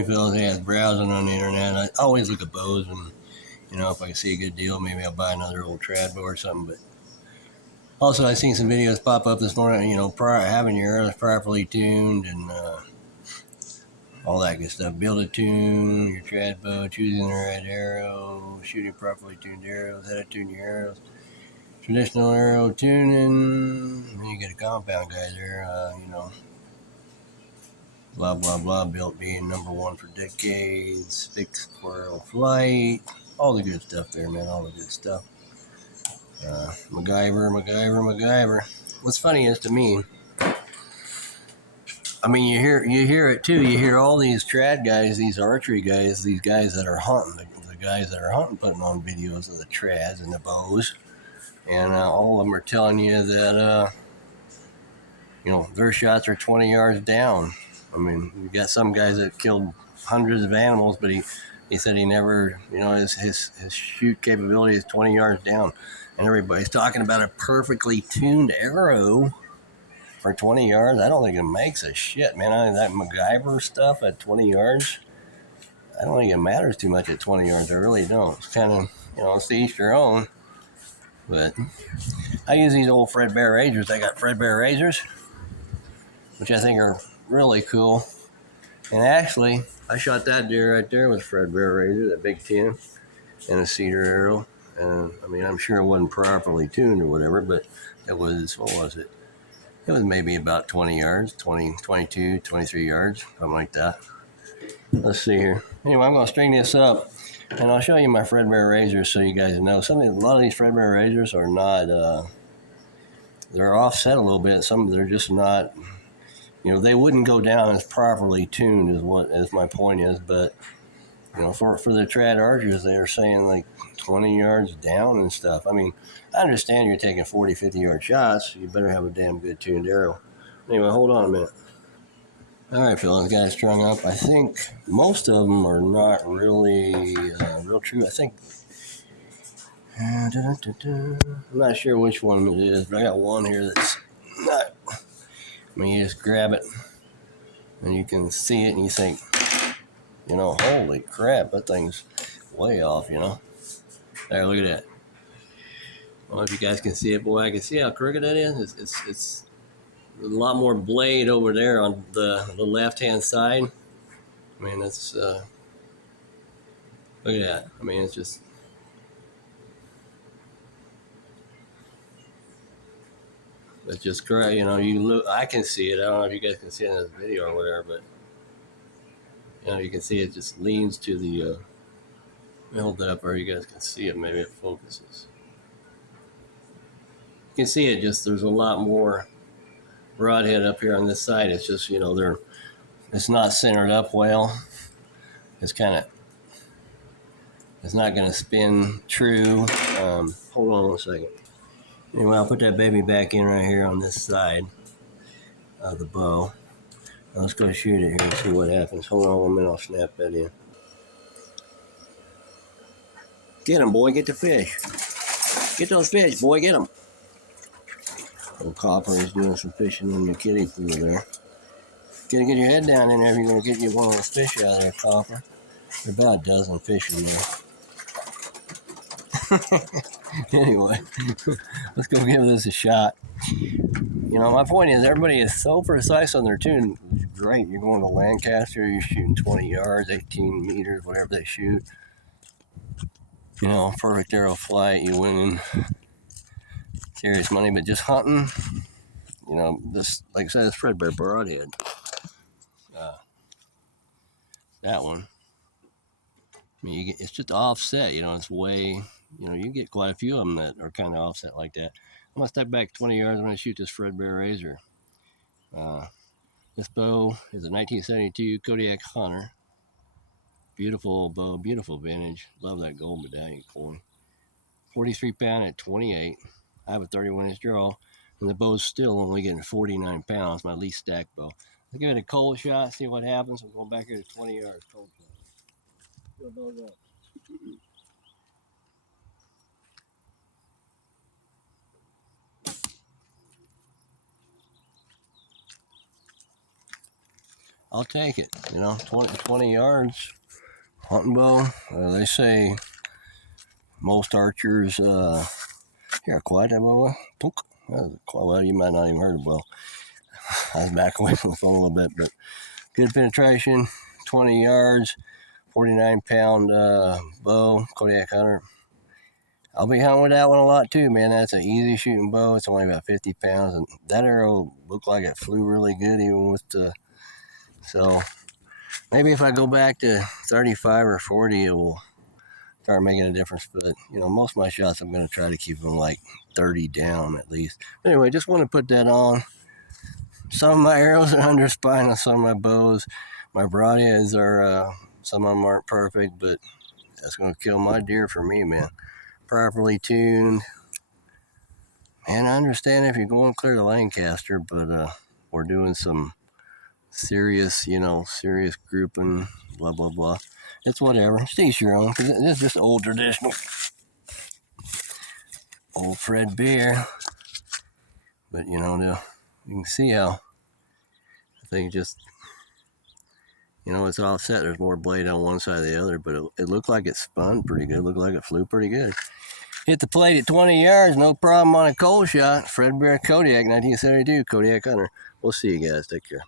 morning, fellas. Hey, I was browsing on the internet. I always look at bows, and if I can see a good deal, maybe I'll buy another old trad bow or something. But also, I seen some videos pop up this morning. Having your arrows properly tuned and all that good stuff. Build a tune your trad bow, choosing the right arrow, shooting properly tuned arrows, how to tune your arrows, traditional arrow tuning. Then you get a compound guy there. Blah blah blah, built being #1 for decades, fixed squirrel flight, all the good stuff there, man, all the good stuff. MacGyver. What's funny is, to me, I mean, you hear it too. You hear all these trad guys, these archery guys, these guys that are hunting, the guys that are hunting, putting on videos of the trads and the bows, and all of them are telling you that their shots are 20 yards down. I mean, you got some guys that killed hundreds of animals, but he said he never, his shoot capability is 20 yards down. And everybody's talking about a perfectly tuned arrow for 20 yards. I don't think it makes a shit, man. That MacGyver stuff at 20 yards, I don't think it matters too much at 20 yards. I really don't. It's kind of, it's to each their own. But I use these old Fredbear razors. I got Fredbear razors, which I think are really cool. And actually, I shot that deer right there with Fredbear razor, that big 10, and a cedar arrow. And I mean, I'm sure it wasn't properly tuned or whatever, but it was, what was it? It was maybe about 20 yards, 20, 22, 23 yards, something like that. Let's see here. Anyway, I'm going to string this up, and I'll show you my Fredbear razors so you guys know. A lot of these Fredbear razors are not, they're offset a little bit. Some of them are just not, they wouldn't go down as properly tuned as my point is, but for the trad archers, they're saying like 20 yards down and stuff. I mean, I understand you're taking 40, 50-yard shots. You better have a damn good tuned arrow. Anyway, hold on a minute. All right, fellas, got it strung up. I think most of them are not really real true. I think, I'm not sure which one it is, but I got one here that's not. I mean, you just grab it, and you can see it, and you think, holy crap, that thing's way off, There, look at that. I don't know if you guys can see it. Boy, I can see how crooked that is. It's a lot more blade over there on the left-hand side. I mean, it's, look at that. I mean, it's just, correct. You look, I can see it. I don't know if you guys can see it in this video or whatever, but, you can see it just leans to the, let me hold that up where you guys can see it. Maybe it focuses. You can see it just, there's a lot more broadhead up here on this side. It's just, it's not centered up well. It's not going to spin true. Hold on one second. Anyway, I'll put that baby back in right here on this side of the bow. Now let's go shoot it here and see what happens. Hold on 1 minute, I'll snap that in. Get him, boy, get the fish. Get those fish, boy, get them. Little Copper is doing some fishing in the kiddie pool there. Gotta get your head down in there if you're gonna get you one of those fish out of there, Copper. There's about a dozen fish in there. Anyway, let's go give this a shot. My point is, everybody is so precise on their tune. It's great. You're going to Lancaster, you're shooting 20 yards, 18 meters, whatever they shoot. Perfect arrow flight, you winning serious money. But just hunting, this, like I said, it's Fredbear broadhead. That one, I mean, it's just offset. It's way, you get quite a few of them that are kind of offset like that. I'm gonna step back 20 yards. I'm gonna shoot this Fredbear razor. This bow is a 1972 Kodiak Hunter. Beautiful bow, beautiful vintage. Love that gold medallion coin. 43 pound at 28. I have a 31-inch draw, and the bow's still only getting 49 pounds. My least stacked bow. Let's give it a cold shot, see what happens. I'm going back here to 20 yards. Cold shot. See what bow's up. I'll take it. 20 yards, hunting bow. They say most archers, here, quiet that bow. Well, you might not even heard it well. I was back away from the phone a little bit, but good penetration, 20 yards, 49-pound bow, Kodiak Hunter. I'll be hunting with that one a lot too, man. That's an easy shooting bow. It's only about 50 pounds, and that arrow looked like it flew really good, even with the. So maybe if I go back to 35 or 40, it will start making a difference. But most of my shots, I'm going to try to keep them like 30 down at least. But anyway, just want to put that on. Some of my arrows are under spine on some of my bows. My broadheads are, some of them aren't perfect, but that's going to kill my deer for me, man. Properly tuned. Man, I understand if you're going clear to Lancaster, but we're doing some serious, serious grouping, blah, blah, blah. It's whatever. It's each your own, because it's just old traditional. Old Fred beer. But, you can see how I think just, it's offset. There's more blade on one side than the other, but it looked like it spun pretty good. It looked like it flew pretty good. Hit the plate at 20 yards, no problem on a cold shot. Fred Bear Kodiak, 1972, Kodiak Hunter. We'll see you guys. Take care.